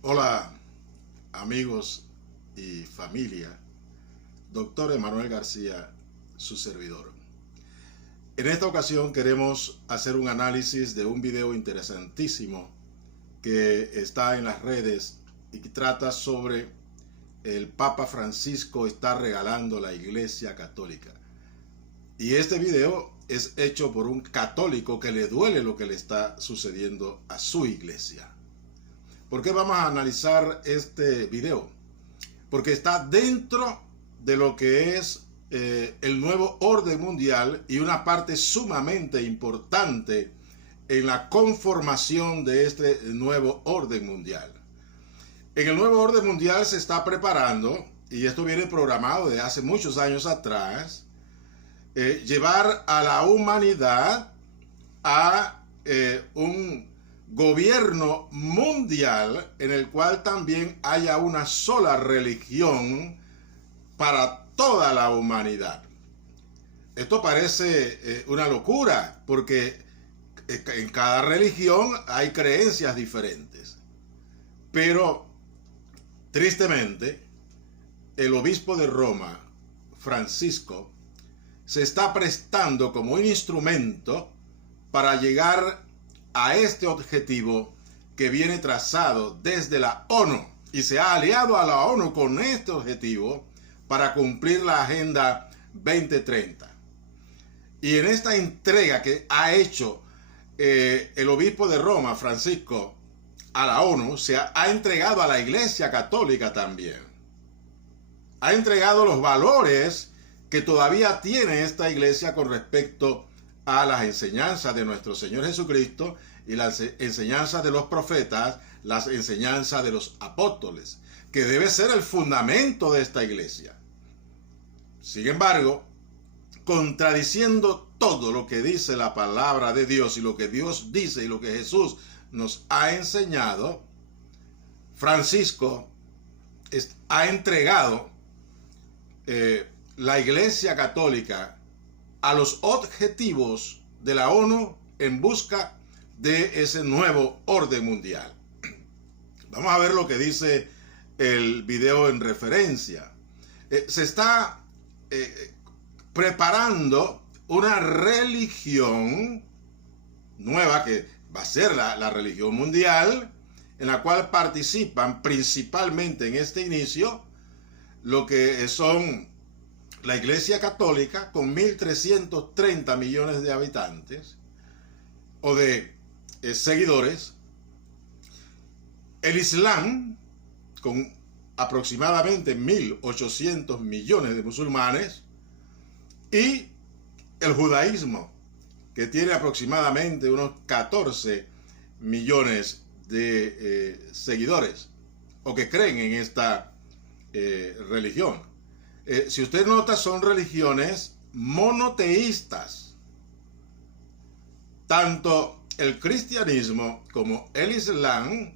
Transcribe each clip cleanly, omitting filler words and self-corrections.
Hola amigos y familia, doctor Emanuel García, su servidor. En esta ocasión queremos hacer un análisis de un video interesantísimo que está en las redes y que trata sobre el Papa Francisco está regalando la Iglesia Católica. Y este video es hecho por un católico que le duele lo que le está sucediendo a su iglesia. ¿Por qué vamos a analizar este video? Porque está dentro de lo que es el nuevo orden mundial y una parte sumamente importante en la conformación de este nuevo orden mundial. En el nuevo orden mundial se está preparando, y esto viene programado desde hace muchos años atrás, llevar a la humanidad a un gobierno mundial en el cual también haya una sola religión para toda la humanidad. Esto parece una locura porque en cada religión hay creencias diferentes, pero tristemente el obispo de Roma, Francisco, se está prestando como un instrumento para llegar a este objetivo que viene trazado desde la ONU, y se ha aliado a la ONU con este objetivo para cumplir la Agenda 2030. Y en esta entrega que ha hecho el obispo de Roma, Francisco, a la ONU, se ha entregado a la Iglesia Católica también. Ha entregado los valores que todavía tiene esta iglesia con respecto a las enseñanzas de nuestro Señor Jesucristo y las enseñanzas de los profetas, las enseñanzas de los apóstoles, que debe ser el fundamento de esta iglesia. Sin embargo, contradiciendo todo lo que dice la palabra de Dios y lo que Dios dice y lo que Jesús nos ha enseñado, Francisco ha entregado la Iglesia Católica a los objetivos de la ONU en busca de ese nuevo orden mundial. Vamos a ver lo que dice el video en referencia. Se está preparando una religión nueva que va a ser la religión mundial, en la cual participan principalmente en este inicio lo que son la Iglesia Católica con 1.330 millones de habitantes o de seguidores, el Islam con aproximadamente 1.800 millones de musulmanes y el judaísmo que tiene aproximadamente unos 14 millones de seguidores o que creen en esta religión. Si usted nota, son religiones monoteístas. Tanto el cristianismo como el islam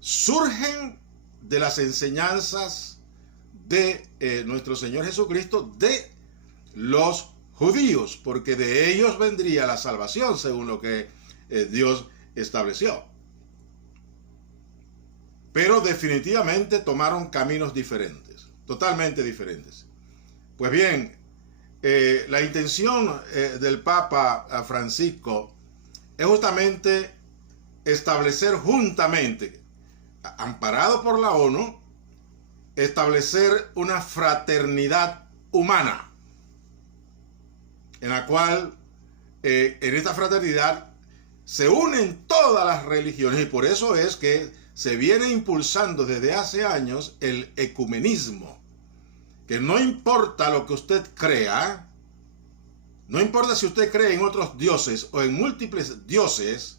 surgen de las enseñanzas de nuestro Señor Jesucristo, de los judíos, porque de ellos vendría la salvación, según lo que Dios estableció. Pero definitivamente tomaron caminos diferentes, totalmente diferentes. Pues bien, la intención del Papa Francisco es justamente establecer juntamente, amparado por la ONU, establecer una fraternidad humana, en la cual en esta fraternidad se unen todas las religiones, y por eso es que se viene impulsando desde hace años el ecumenismo, que no importa lo que usted crea, no importa si usted cree en otros dioses o en múltiples dioses,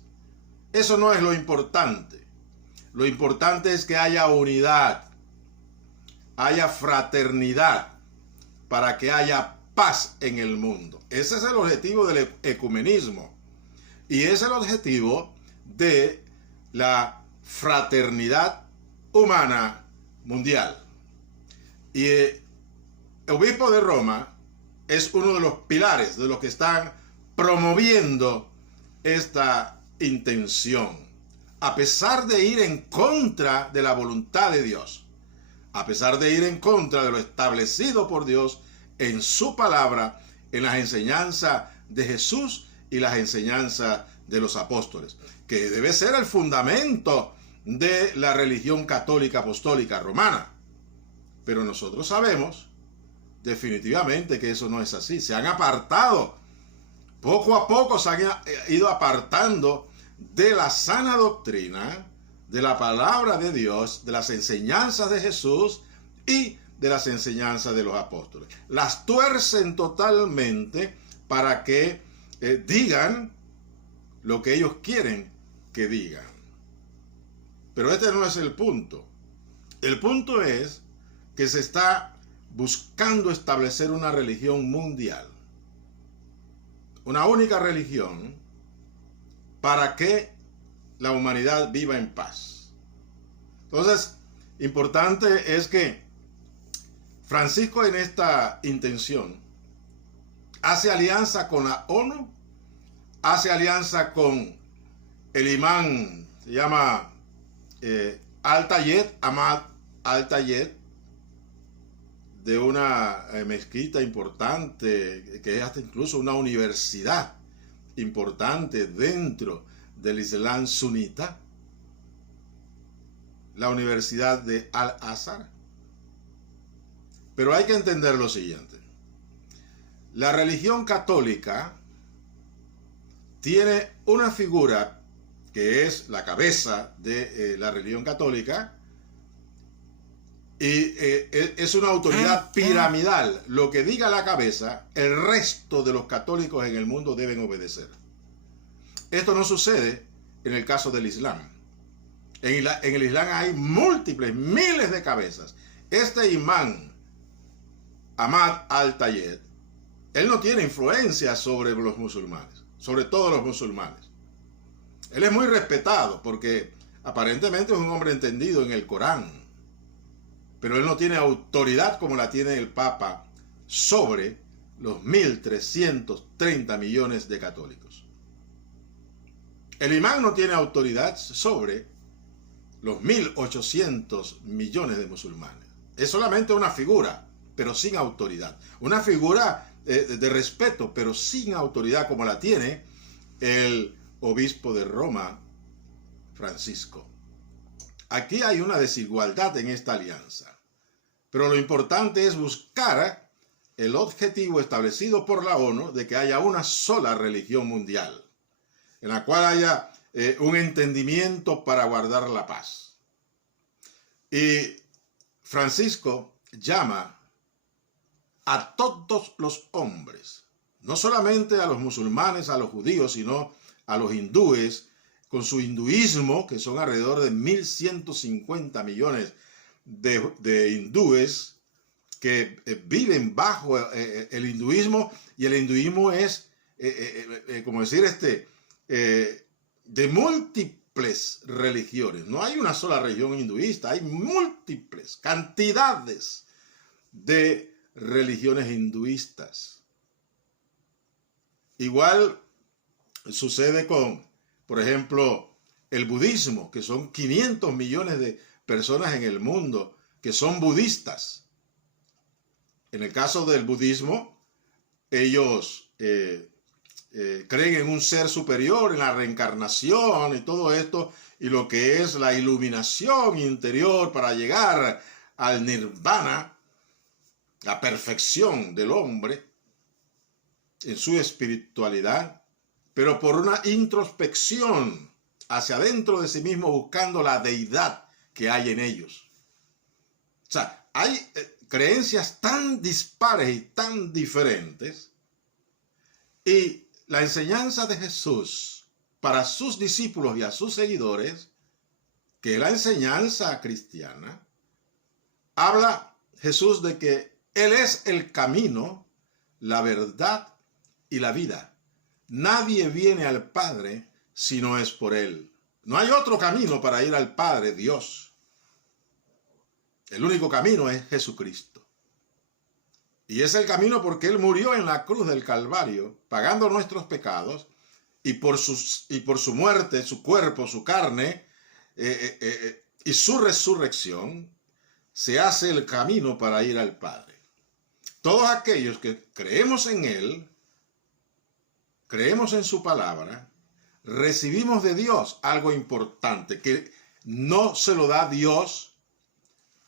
eso no es lo importante. Lo importante es que haya unidad, haya fraternidad, para que haya paz en el mundo. Ese es el objetivo del ecumenismo. Y es el objetivo de la fraternidad humana mundial. Y el obispo de Roma es uno de los pilares de los que están promoviendo esta intención. a pesar de ir en contra de la voluntad de Dios, a pesar de ir en contra de lo establecido por Dios en su palabra, en las enseñanzas de Jesús y las enseñanzas de los apóstoles, que debe ser el fundamento de la religión católica apostólica romana. Pero nosotros sabemos definitivamente que eso no es así. Se han apartado, poco a poco se han ido apartando de la sana doctrina, de la palabra de Dios, de las enseñanzas de Jesús y de las enseñanzas de los apóstoles. Las tuercen totalmente para que digan lo que ellos quieren que digan. Pero este no es el punto. El punto es que se está buscando establecer una religión mundial, una única religión, para que la humanidad viva en paz. Entonces, importante es que Francisco, en esta intención, hace alianza con la ONU, hace alianza con el imán, se llama Al-Tayeb, Ahmad Al-Tayeb, de una mezquita importante, que es hasta incluso una universidad importante dentro del Islam sunita, la Universidad de Al-Azhar. Pero hay que entender lo siguiente: la religión católica tiene una figura que es la cabeza de la religión católica, y es una autoridad piramidal. Lo que diga la cabeza, el resto de los católicos en el mundo deben obedecer. Esto no sucede en el caso del Islam. En el Islam hay múltiples, miles de cabezas. Este imán, Ahmad Al-Tayeb, él no tiene influencia sobre los musulmanes, sobre todos los musulmanes. Él es muy respetado porque aparentemente es un hombre entendido en el Corán, pero él no tiene autoridad como la tiene el Papa sobre los 1.330 millones de católicos. El imán no tiene autoridad sobre los 1.800 millones de musulmanes. Es solamente una figura, pero sin autoridad. Una figura de respeto, pero sin autoridad como la tiene el obispo de Roma, Francisco. Aquí hay una desigualdad en esta alianza, pero lo importante es buscar el objetivo establecido por la ONU de que haya una sola religión mundial, en la cual haya un entendimiento para guardar la paz. Y Francisco llama a todos los hombres, no solamente a los musulmanes, a los judíos, sino a los hindúes, con su hinduismo, que son alrededor de 1.150 millones de hindúes que viven bajo el hinduismo, y el hinduismo es, como decir, de múltiples religiones. No hay una sola religión hinduista, hay múltiples cantidades de religiones hinduistas. Igual sucede con, por ejemplo, el budismo, que son 500 millones de personas en el mundo que son budistas. En el caso del budismo, ellos creen en un ser superior, en la reencarnación y todo esto, y lo que es la iluminación interior para llegar al nirvana, la perfección del hombre en su espiritualidad, pero por una introspección hacia adentro de sí mismo, buscando la deidad que hay en ellos. O sea, hay creencias tan dispares y tan diferentes, y la enseñanza de Jesús para sus discípulos y a sus seguidores, que es la enseñanza cristiana, habla Jesús de que Él es el camino, la verdad y la vida. Nadie viene al Padre si no es por Él. No hay otro camino para ir al Padre, Dios. El único camino es Jesucristo. Y es el camino porque Él murió en la cruz del Calvario, pagando nuestros pecados, y por su muerte, su cuerpo, su carne, y su resurrección, se hace el camino para ir al Padre. Todos aquellos que creemos en Él, creemos en su palabra, recibimos de Dios algo importante que no se lo da Dios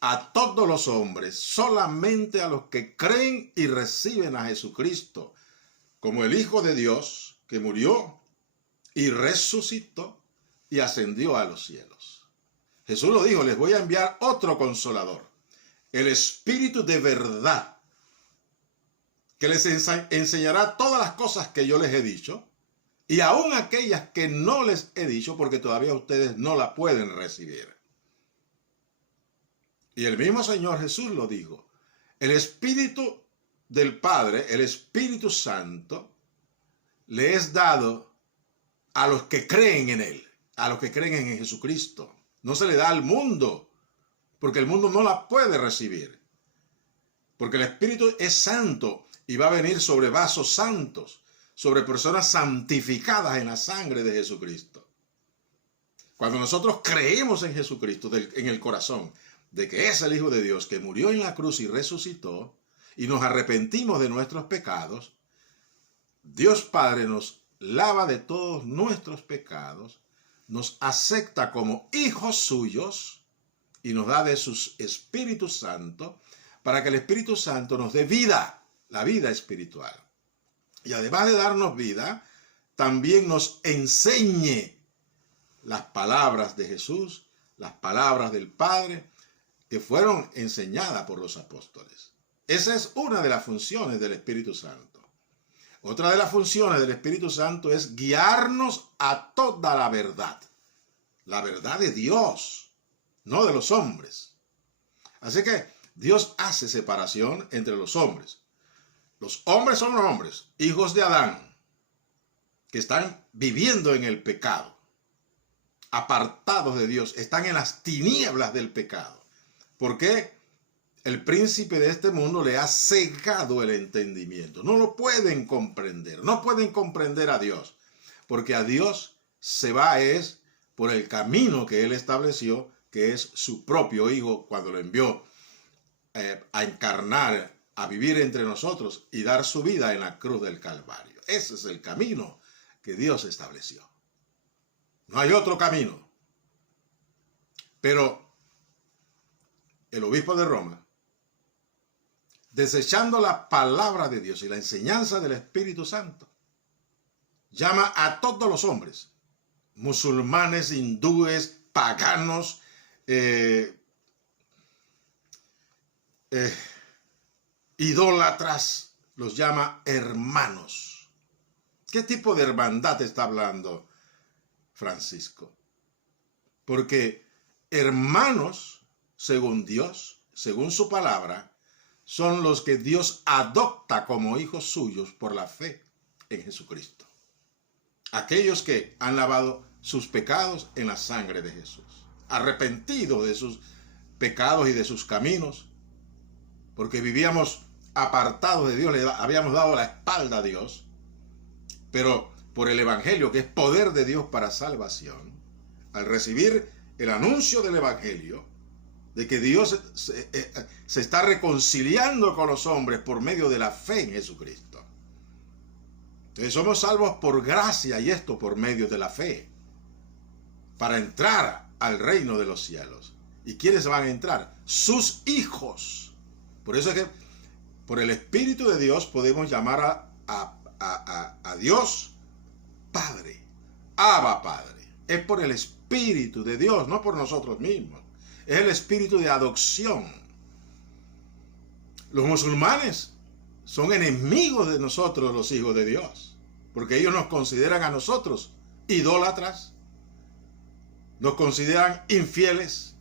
a todos los hombres, solamente a los que creen y reciben a Jesucristo como el Hijo de Dios que murió y resucitó y ascendió a los cielos. Jesús lo dijo: les voy a enviar otro consolador, el Espíritu de verdad, que les enseñará todas las cosas que yo les he dicho, y aún aquellas que no les he dicho, porque todavía ustedes no la pueden recibir. Y el mismo Señor Jesús lo dijo: el Espíritu del Padre, el Espíritu Santo, le es dado a los que creen en Él, a los que creen en Jesucristo. No se le da al mundo, porque el mundo no la puede recibir. Porque el Espíritu es santo y va a venir sobre vasos santos, sobre personas santificadas en la sangre de Jesucristo. Cuando nosotros creemos en Jesucristo en el corazón, de que es el Hijo de Dios, que murió en la cruz y resucitó, y nos arrepentimos de nuestros pecados, Dios Padre nos lava de todos nuestros pecados, nos acepta como hijos suyos y nos da de su Espíritu Santo para que el Espíritu Santo nos dé vida, la vida espiritual. Y además de darnos vida, también nos enseñe las palabras de Jesús, las palabras del Padre, que fueron enseñadas por los apóstoles. Esa es una de las funciones del Espíritu Santo. Otra de las funciones del Espíritu Santo es guiarnos a toda la verdad de Dios, no de los hombres. Así que Dios hace separación entre los hombres. Los hombres son los hombres, hijos de Adán, que están viviendo en el pecado, apartados de Dios, están en las tinieblas del pecado. ¿Por qué? El príncipe de este mundo le ha cegado el entendimiento. No lo pueden comprender, no pueden comprender a Dios, porque a Dios se va es por el camino que Él estableció, que es su propio Hijo cuando lo envió a encarnar, a vivir entre nosotros y dar su vida en la cruz del Calvario. Ese es el camino que Dios estableció. No hay otro camino. Pero el obispo de Roma, desechando la palabra de Dios y la enseñanza del Espíritu Santo, llama a todos los hombres, musulmanes, hindúes, paganos, idólatras, los llama hermanos. ¿Qué tipo de hermandad está hablando Francisco? Porque hermanos, según Dios, según su palabra, son los que Dios adopta como hijos suyos por la fe en Jesucristo. Aquellos que han lavado sus pecados en la sangre de Jesús, arrepentidos de sus pecados y de sus caminos, porque vivíamos apartados de Dios, le habíamos dado la espalda a Dios, pero por el Evangelio, que es poder de Dios para salvación, al recibir el anuncio del Evangelio, de que Dios se está reconciliando con los hombres por medio de la fe en Jesucristo. Entonces somos salvos por gracia, y esto por medio de la fe, para entrar al reino de los cielos. ¿Y quiénes van a entrar? Sus hijos. Por eso es que por el Espíritu de Dios podemos llamar a Dios Padre, Abba Padre. Es por el Espíritu de Dios, no por nosotros mismos. Es el espíritu de adopción. Los musulmanes son enemigos de nosotros, los hijos de Dios, porque ellos nos consideran a nosotros idólatras, nos consideran infieles.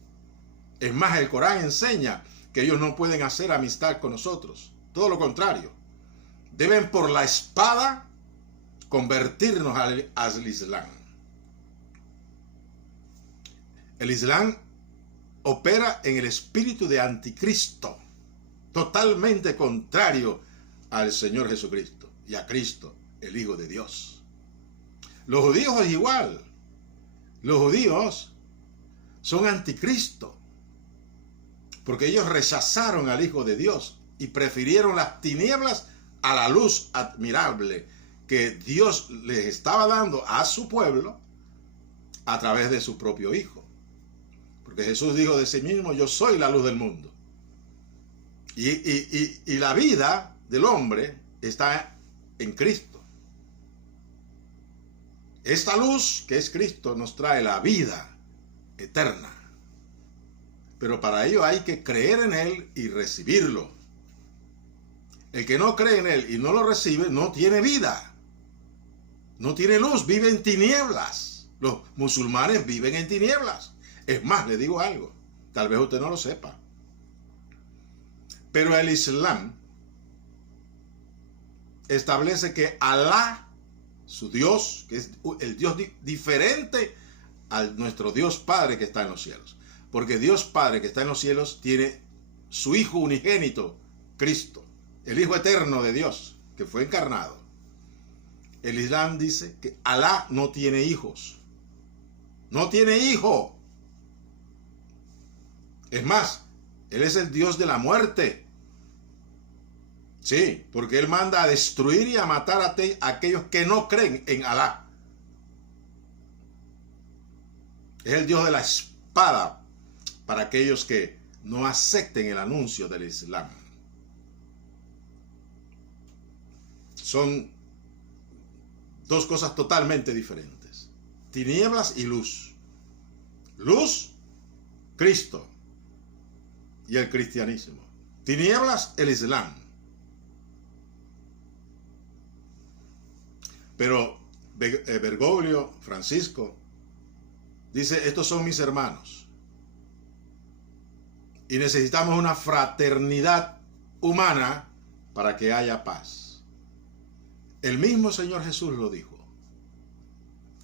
Es más, el Corán enseña que ellos no pueden hacer amistad con nosotros. Todo lo contrario. Deben por la espada convertirnos al Islam. El Islam opera en el espíritu de anticristo, totalmente contrario al Señor Jesucristo y a Cristo, el Hijo de Dios. Los judíos es igual. Los judíos son anticristo, porque ellos rechazaron al Hijo de Dios y prefirieron las tinieblas a la luz admirable que Dios les estaba dando a su pueblo a través de su propio Hijo. Porque Jesús dijo de sí mismo: yo soy la luz del mundo. Y la vida del hombre está en Cristo. Esta luz que es Cristo nos trae la vida eterna. Pero para ello hay que creer en Él y recibirlo. El que no cree en Él y no lo recibe no tiene vida. No tiene luz, vive en tinieblas. Los musulmanes viven en tinieblas. Es más, le digo algo, tal vez usted no lo sepa, pero el Islam establece que Alá, su Dios, que es el Dios diferente a nuestro Dios Padre que está en los cielos, porque Dios Padre que está en los cielos tiene su Hijo unigénito, Cristo, el Hijo eterno de Dios, que fue encarnado. El Islam dice que Alá no tiene hijos, no tiene hijo. Es más, Él es el Dios de la muerte. Sí, porque Él manda a destruir y a matar a aquellos que no creen en Alá. Es el Dios de la espada para aquellos que no acepten el anuncio del Islam. Son dos cosas totalmente diferentes. Tinieblas y luz. Luz, Cristo y el cristianismo. Tinieblas, el Islam. Pero Bergoglio, Francisco, dice: estos son mis hermanos. Y necesitamos una fraternidad humana para que haya paz. El mismo Señor Jesús lo dijo.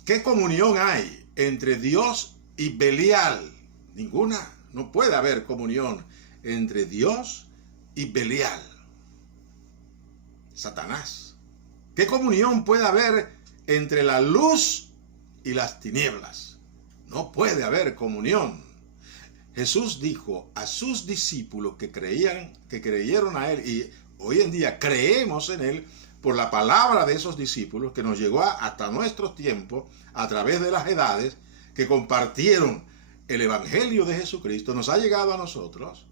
¿Qué comunión hay entre Dios y Belial? Ninguna. No puede haber comunión entre Dios y Belial, Satanás. ¿Qué comunión puede haber entre la luz y las tinieblas? No puede haber comunión. Jesús dijo a sus discípulos que creyeron a Él, y hoy en día creemos en Él por la palabra de esos discípulos que nos llegó hasta nuestros tiempos a través de las edades, que compartieron el Evangelio de Jesucristo, nos ha llegado a nosotros,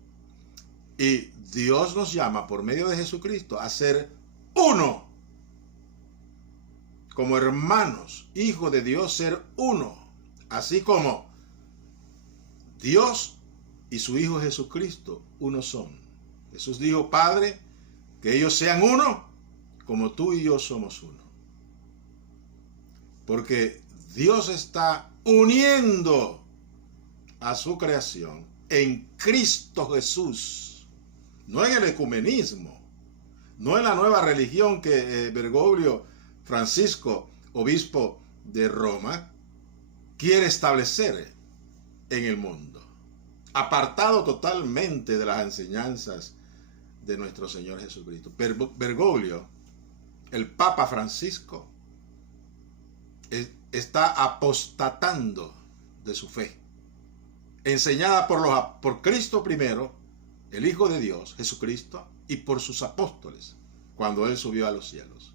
y Dios nos llama por medio de Jesucristo a ser uno. Como hermanos, hijos de Dios, ser uno. Así como Dios y su Hijo Jesucristo uno son. Jesús dijo: Padre, que ellos sean uno, como tú y yo somos uno. Porque Dios está uniendo a su creación en Cristo Jesús. No en el ecumenismo, no en la nueva religión que Bergoglio, Francisco, obispo de Roma, quiere establecer en el mundo, apartado totalmente de las enseñanzas de nuestro Señor Jesucristo. Bergoglio, el Papa Francisco, está apostatando de su fe, enseñada por Cristo primero, el Hijo de Dios, Jesucristo, y por sus apóstoles, cuando Él subió a los cielos,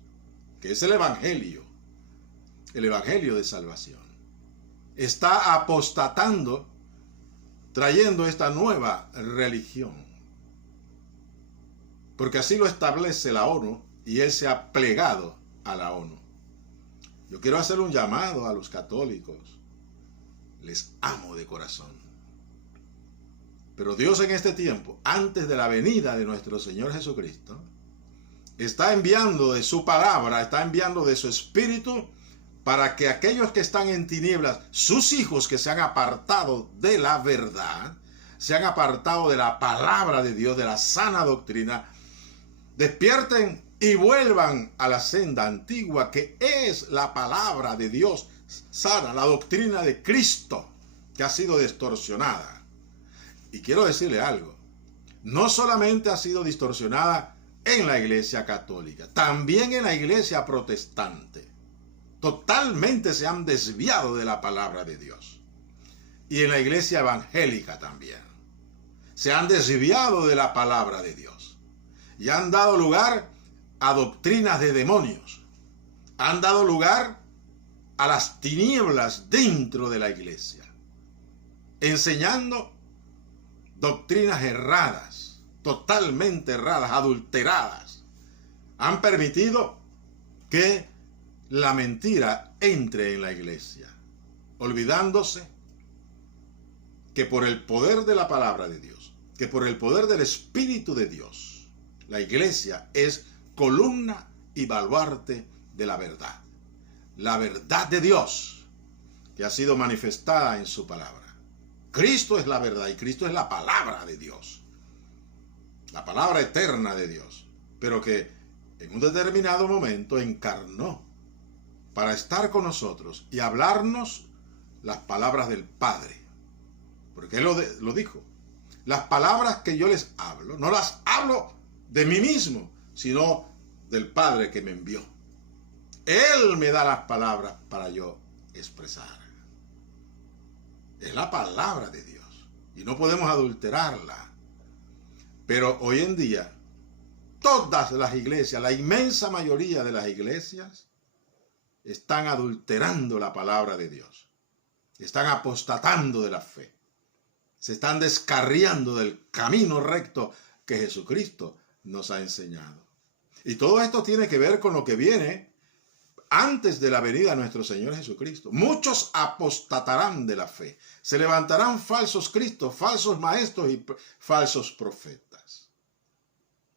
que es el Evangelio de salvación. Está apostatando, trayendo esta nueva religión, porque así lo establece la ONU, y Él se ha plegado a la ONU. Yo quiero hacer un llamado a los católicos. Les amo de corazón. Pero Dios en este tiempo, antes de la venida de nuestro Señor Jesucristo, está enviando de su palabra, está enviando de su espíritu, para que aquellos que están en tinieblas, sus hijos que se han apartado de la verdad, se han apartado de la palabra de Dios, de la sana doctrina, despierten y vuelvan a la senda antigua, que es la palabra de Dios sana, la doctrina de Cristo, que ha sido distorsionada. Y quiero decirle algo, no solamente ha sido distorsionada en la iglesia católica, también en la iglesia protestante. Totalmente se han desviado de la palabra de Dios. y en la iglesia evangélica también. Se han desviado de la palabra de Dios y han dado lugar a doctrinas de demonios. Han dado lugar a las tinieblas dentro de la iglesia, enseñando doctrinas erradas, totalmente erradas, adulteradas. Han permitido que la mentira entre en la iglesia, olvidándose que por el poder de la palabra de Dios, que por el poder del Espíritu de Dios, la iglesia es columna y baluarte de la verdad de Dios que ha sido manifestada en su palabra. Cristo es la verdad y Cristo es la palabra de Dios, la palabra eterna de Dios, pero que en un determinado momento encarnó para estar con nosotros y hablarnos las palabras del Padre, porque Él lo dijo. Las palabras que yo les hablo, no las hablo de mí mismo, sino del Padre que me envió. Él me da las palabras para yo expresar. Es la palabra de Dios y no podemos adulterarla. Pero hoy en día, todas las iglesias, la inmensa mayoría de las iglesias, están adulterando la palabra de Dios. Están apostatando de la fe. Se están descarriando del camino recto que Jesucristo nos ha enseñado. Y todo esto tiene que ver con lo que viene antes de la venida de nuestro Señor Jesucristo. Muchos apostatarán de la fe. Se levantarán falsos cristos, falsos maestros y falsos profetas,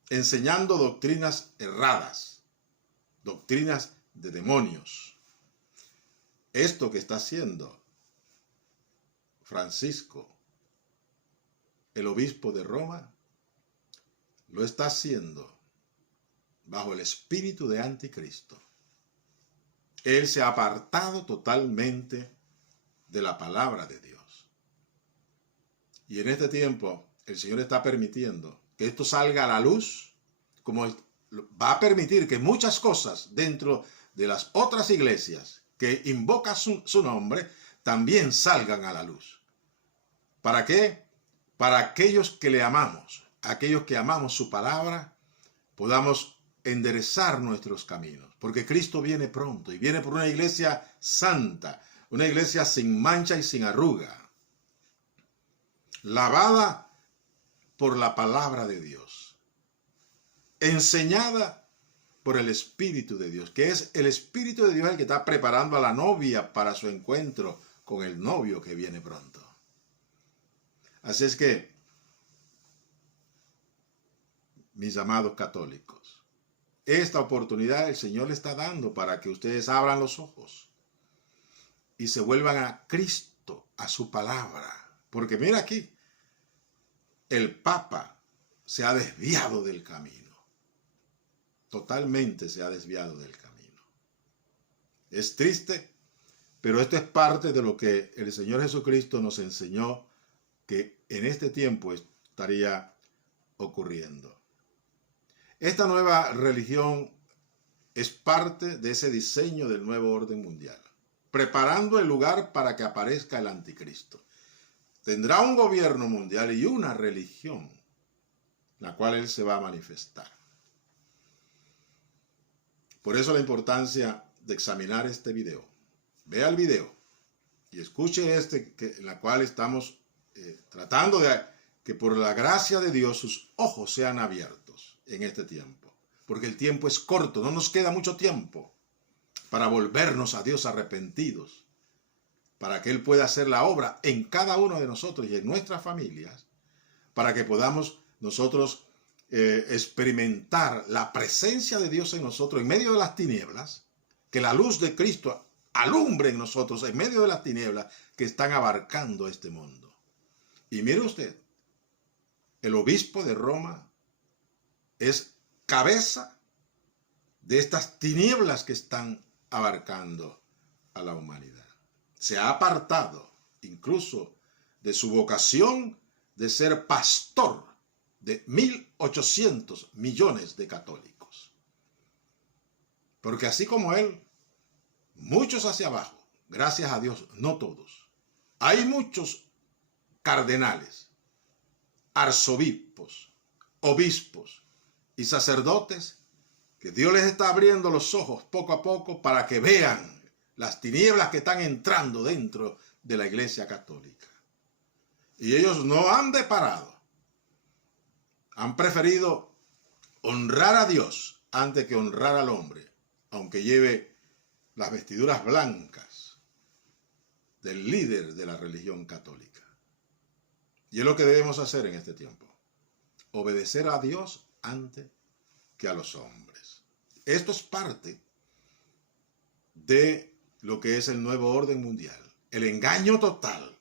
enseñando doctrinas erradas, doctrinas de demonios. Esto que está haciendo Francisco, el obispo de Roma, lo está haciendo bajo el espíritu de anticristo. Él se ha apartado totalmente de la palabra de Dios. Y en este tiempo el Señor está permitiendo que esto salga a la luz, como va a permitir que muchas cosas dentro de las otras iglesias que invocan su nombre también salgan a la luz. ¿Para qué? Para aquellos que le amamos, aquellos que amamos su palabra, podamos enderezar nuestros caminos, porque Cristo viene pronto y viene por una iglesia santa, una iglesia sin mancha y sin arruga, lavada por la palabra de Dios, enseñada por el Espíritu de Dios, que es el Espíritu de Dios el que está preparando a la novia para su encuentro con el novio que viene pronto. Así es que, mis amados católicos, esta oportunidad el Señor le está dando para que ustedes abran los ojos y se vuelvan a Cristo, a su palabra. Porque mira aquí, el Papa se ha desviado del camino. Totalmente se ha desviado del camino. Es triste, pero esto es parte de lo que el Señor Jesucristo nos enseñó que en este tiempo estaría ocurriendo. Esta nueva religión es parte de ese diseño del nuevo orden mundial, preparando el lugar para que aparezca el anticristo. Tendrá un gobierno mundial y una religión, la cual él se va a manifestar. Por eso la importancia de examinar este video. Vea el video y escuche en la cual estamos tratando de que por la gracia de Dios sus ojos sean abiertos en este tiempo. Porque el tiempo es corto, no nos queda mucho tiempo para volvernos a Dios arrepentidos, para que Él pueda hacer la obra en cada uno de nosotros y en nuestras familias, para que podamos nosotros experimentar la presencia de Dios en nosotros en medio de las tinieblas, que la luz de Cristo alumbre en nosotros en medio de las tinieblas que están abarcando este mundo. Y mire usted, el obispo de Roma es cabeza de estas tinieblas que están abarcando a la humanidad. Se ha apartado incluso de su vocación de ser pastor de 1.800 millones de católicos. Porque así como él, muchos hacia abajo, gracias a Dios, no todos, Hay muchos cardenales, arzobispos, obispos y sacerdotes que Dios les está abriendo los ojos poco a poco para que vean las tinieblas que están entrando dentro de la Iglesia Católica. Y ellos no han deparado. Han preferido honrar a Dios antes que honrar al hombre, aunque lleve las vestiduras blancas del líder de la religión católica. Y es lo que debemos hacer en este tiempo. Obedecer a Dios antes que a los hombres. Esto es parte de lo que es el nuevo orden mundial. El engaño total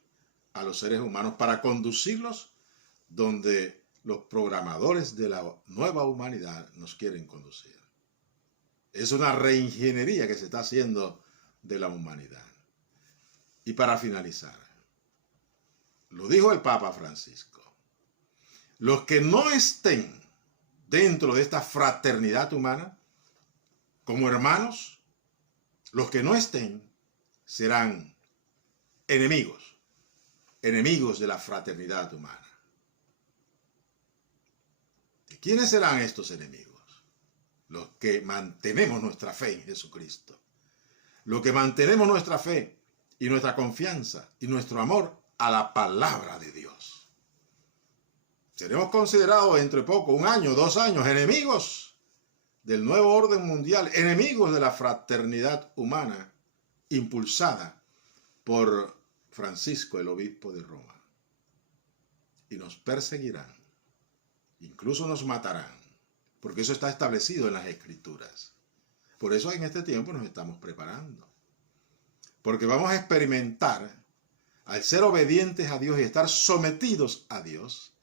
a los seres humanos para conducirlos donde los programadores de la nueva humanidad nos quieren conducir. Es una reingeniería que se está haciendo de la humanidad. Y para finalizar, lo dijo el Papa Francisco, los que no estén dentro de esta fraternidad humana, como hermanos, los que no estén serán enemigos de la fraternidad humana. ¿Y quiénes serán estos enemigos? Los que mantenemos nuestra fe en Jesucristo, los que mantenemos nuestra fe y nuestra confianza y nuestro amor a la palabra de Dios. Seremos considerados entre poco, 1 año, 2 años, enemigos del nuevo orden mundial, enemigos de la fraternidad humana impulsada por Francisco, el obispo de Roma. Y nos perseguirán, incluso nos matarán, porque eso está establecido en las Escrituras. Por eso en este tiempo nos estamos preparando, porque vamos a experimentar, al ser obedientes a Dios y estar sometidos a Dios,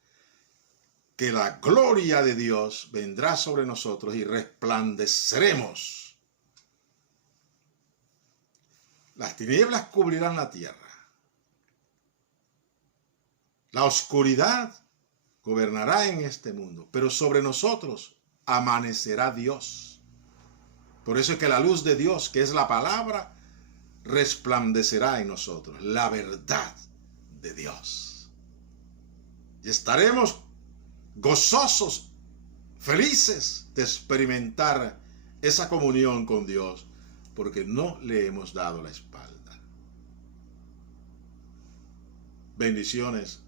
que la gloria de Dios vendrá sobre nosotros y resplandeceremos. Las tinieblas cubrirán la tierra. La oscuridad gobernará en este mundo, pero sobre nosotros amanecerá Dios. Por eso es que la luz de Dios, que es la palabra, resplandecerá en nosotros, la verdad de Dios. Y estaremos gozosos, felices de experimentar esa comunión con Dios, porque no le hemos dado la espalda. Bendiciones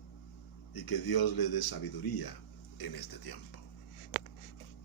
y que Dios les dé sabiduría en este tiempo.